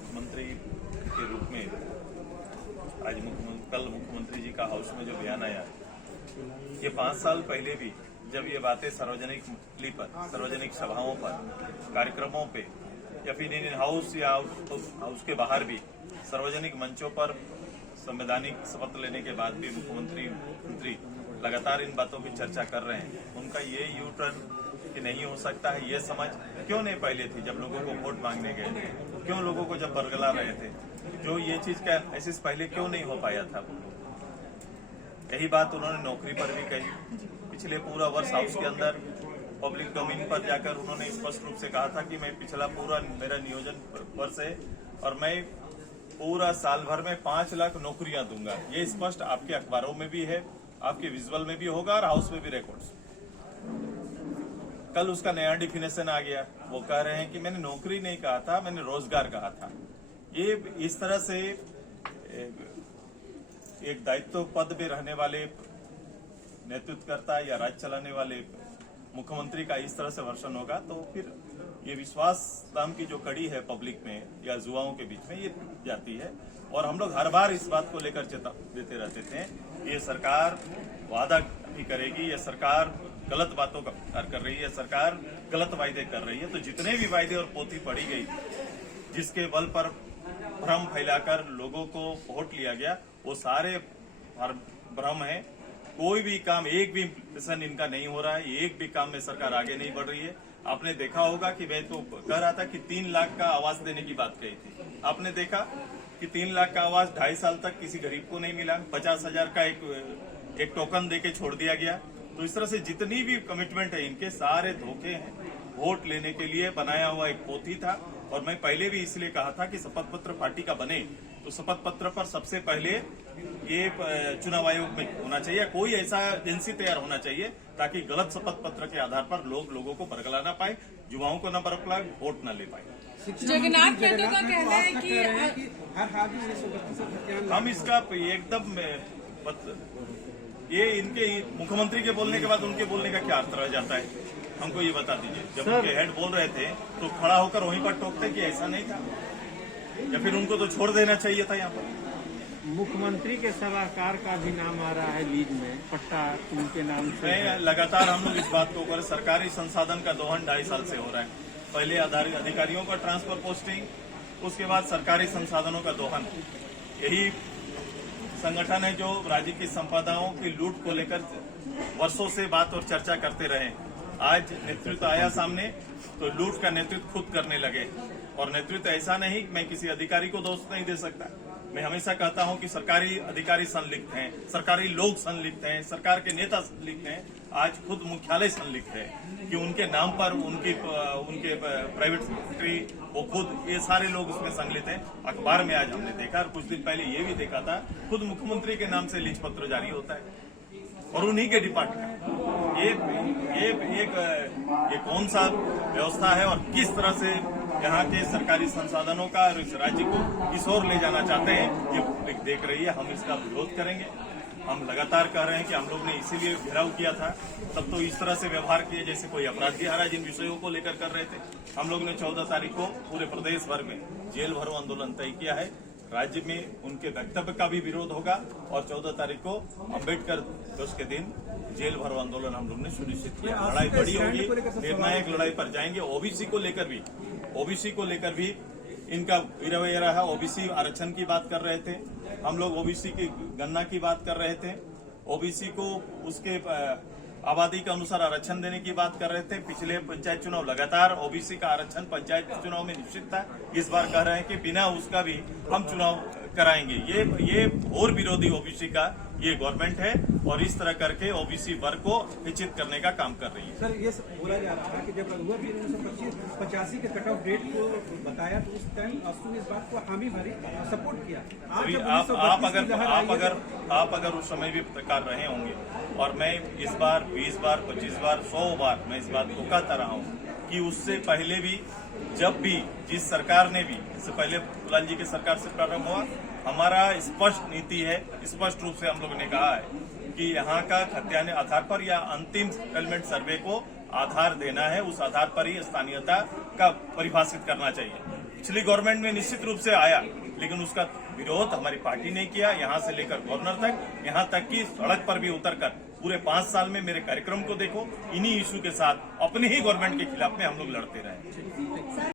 मुख्यमंत्री के रूप में आज कल मुख्यमंत्री जी का हाउस में जो बयान आया, ये 5 साल पहले भी जब ये बातें सार्वजनिक मंच पर, सार्वजनिक सभाओं पर, कार्यक्रमों पे या फिर इन हाउस या हाउस के बाहर भी सार्वजनिक मंचों पर संवैधानिक शपथ लेने के बाद भी मुख्यमंत्री लगातार इन बातों की चर्चा कर रहे हैं। उनका ये यू टर्न कि नहीं हो सकता है, ये समझ क्यों नहीं पहले थी जब लोगों को वोट मांगने गए थे, क्यों लोगों को जब बरगला रहे थे, जो ये चीज का एहसास पहले क्यों नहीं हो पाया था। यही बात उन्होंने नौकरी पर भी कही। पिछले पूरा वर्ष हाउस के अंदर पब्लिक डोमेन पर जाकर उन्होंने स्पष्ट रूप से कहा था कि मैं पिछला पूरा मेरा नियोजन वर्ष है और मैं पूरा साल भर में 5 लाख नौकरियां दूंगा। ये स्पष्ट आपके अखबारों में भी है, आपके विजुअल में भी होगा और हाउस में भी रिकॉर्ड्स। कल उसका नया डिफिनेशन आ गया, वो कह रहे हैं कि मैंने नौकरी नहीं कहा था, मैंने रोजगार कहा था। ये इस तरह से एक दायित्व पद में रहने वाले नेतृत्वकर्ता या राज्य चलाने वाले मुख्यमंत्री का इस तरह से वर्षन होगा तो फिर ये विश्वास नाम की जो कड़ी है पब्लिक में या युवाओं के बीच में ये जाती है। और हम लोग हर बार इस बात को लेकर चेतावनी देते रहते थे, ये सरकार वादा भी करेगी, ये सरकार गलत बातों का प्रचार कर रही है, सरकार गलत वायदे कर रही है। तो जितने भी वायदे और पोथी पढ़ी गई जिसके बल पर भ्रम फैलाकर लोगों को वोट लिया गया, वो सारे भ्रम है। कोई भी काम, एक भी मिशन इनका नहीं हो रहा है, एक भी काम में सरकार आगे नहीं बढ़ रही है। आपने देखा होगा कि मैं तो कह रहा था कि 3 लाख का आवास देने की बात कही थी, आपने देखा कि 3 लाख का आवास 2.5 साल तक किसी गरीब को नहीं मिला, 50,000 का एक टोकन देके छोड़ दिया गया। तो इस तरह से जितनी भी कमिटमेंट है इनके सारे धोखे हैं। वोट लेने के लिए बनाया हुआ एक पोथी था। और मैं पहले भी इसलिए कहा था कि शपथ पत्र पार्टी का बने तो शपथ पत्र पर सबसे पहले ये चुनाव आयोग में होना चाहिए, कोई ऐसा एजेंसी तैयार होना चाहिए ताकि गलत शपथ पत्र के आधार पर लोगों को बरगला ना पाए, युवाओं को न बरगला, वोट न ले पाए। जगन्नाथ यादव का कहना है कि हर हाल में हम इसका एकदम ये इनके मुख्यमंत्री के बोलने के बाद उनके बोलने का क्या अर्थ रह जाता है, हमको ये बता दीजिए। जब उनके हेड बोल रहे थे तो खड़ा होकर वहीं पर टोकते कि ऐसा नहीं था, या फिर उनको तो छोड़ देना चाहिए था। यहाँ पर मुख्यमंत्री के सलाहकार का भी नाम आ रहा है लीड में, पट्टा उनके नाम से। लगातार हम लोग इस बात को कर, सरकारी संसाधन का दोहन 2.5 साल से हो रहा है। पहले अधिकारियों का ट्रांसफर पोस्टिंग, उसके बाद सरकारी संसाधनों का दोहन। यही संगठन है जो राज्य की संपदाओं की लूट को लेकर वर्षों से बात और चर्चा करते रहे। आज नेतृत्व आया सामने तो लूट का नेतृत्व खुद करने लगे। और नेतृत्व ऐसा नहीं, मैं किसी अधिकारी को दोष नहीं दे सकता। मैं हमेशा कहता हूं कि सरकारी अधिकारी संलिप्त हैं, सरकारी लोग संलिप्त हैं, सरकार के नेता संलिप्त हैं। आज खुद मुख्यालय संलिप्त है कि उनके नाम पर उनके प्राइवेट सेक्रेटरी, वो खुद, ये सारे लोग उसमें संलिप्त हैं। अखबार में आज हमने देखा और कुछ दिन पहले ये भी देखा था, खुद मुख्यमंत्री के नाम से लीज पत्र जारी होता है और उन्हीं के डिपार्टमेंट। ये कौन सा व्यवस्था है और किस तरह से यहाँ के सरकारी संसाधनों का और इस राज्य को इस ओर ले जाना चाहते हैं, ये पब्लिक देख रही है। हम इसका विरोध करेंगे। हम लगातार कह रहे हैं कि हम लोग ने इसीलिए घेराव किया था, तब तो इस तरह से व्यवहार किए जैसे कोई अपराध दिहाड़ा जिन विषयों को लेकर कर रहे थे। हम लोग ने 14 तारीख को पूरे प्रदेश भर में जेल भरो आंदोलन तय किया है। राज्य में उनके वक्तव्य का भी विरोध होगा और 14 तारीख को अम्बेडकर दिवस के दिन जेल भरो आंदोलन हम लोग ने सुनिश्चित किया। लड़ाई बड़ी होगी, निर्णायक लड़ाई पर जाएंगे। ओबीसी को लेकर भी इनका विरवैया रहा। ओबीसी आरक्षण की बात कर रहे थे, हम लोग ओबीसी की गणना की बात कर रहे थे, ओबीसी को उसके आबादी के अनुसार आरक्षण देने की बात कर रहे थे। पिछले पंचायत चुनाव लगातार ओबीसी का आरक्षण पंचायत चुनाव में निश्चित था। इस बार कह रहे हैं कि बिना उसका भी हम चुनाव कराएंगे। ये और विरोधी ओबीसी का ये गवर्नमेंट है और इस तरह करके ओबीसी वर्ग को विचित करने का काम कर रही है। सर, ये बोला जा रहा था कि जब रघुवर जी ने 1985 के कट ऑफ डेट को बताया तो उस टाइम असू ने इस बात को हामी भरी सपोर्ट किया। आप अगर उस समय भी पत्रकार रहे होंगे और मैं इस बार 20 बार 25 बार 100 बार मैं इस बात को कहता रहा हूँ कि उससे पहले भी जब भी जिस सरकार ने भी, इससे पहले लाल जी की सरकार से प्रारंभ हुआ, हमारा स्पष्ट नीति है, स्पष्ट रूप से हम लोगों ने कहा है कि यहाँ का खतियाने आधार पर या अंतिम सेटलमेंट सर्वे को आधार देना है, उस आधार पर ही स्थानीयता का परिभाषित करना चाहिए। पिछली गवर्नमेंट में निश्चित रूप से आया, लेकिन उसका विरोध हमारी पार्टी ने किया। यहां से लेकर गवर्नर तक, यहां तक कि सड़क पर भी उतरकर पूरे 5 साल में मेरे कार्यक्रम को देखो, इन्हीं इशू के साथ अपनी ही गवर्नमेंट के खिलाफ में हम लोग लड़ते रहे।